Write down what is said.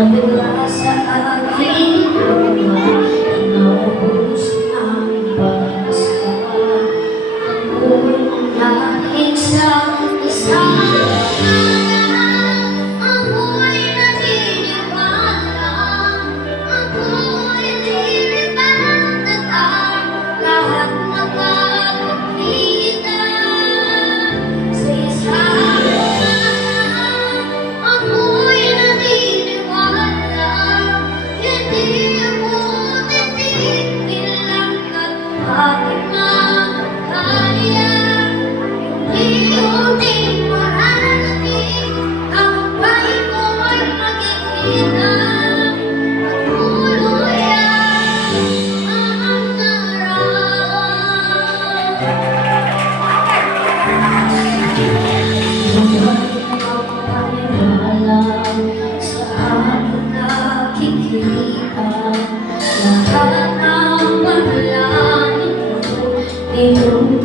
Mula sa aking lupa, inaubos ng basta. Ang aking sa isang ako'y naniniwala, ako'y nilipatan, lahat nakakakita sa isang ako'y naniniwala, hindi ako titigil hanggat aking makakaya. Hindi mararating, tagumpay ko'y makikita, matuluyan ang harap. Ngayon ang paniwala sa aking nakikita, lahat ng panalangin ko, iyong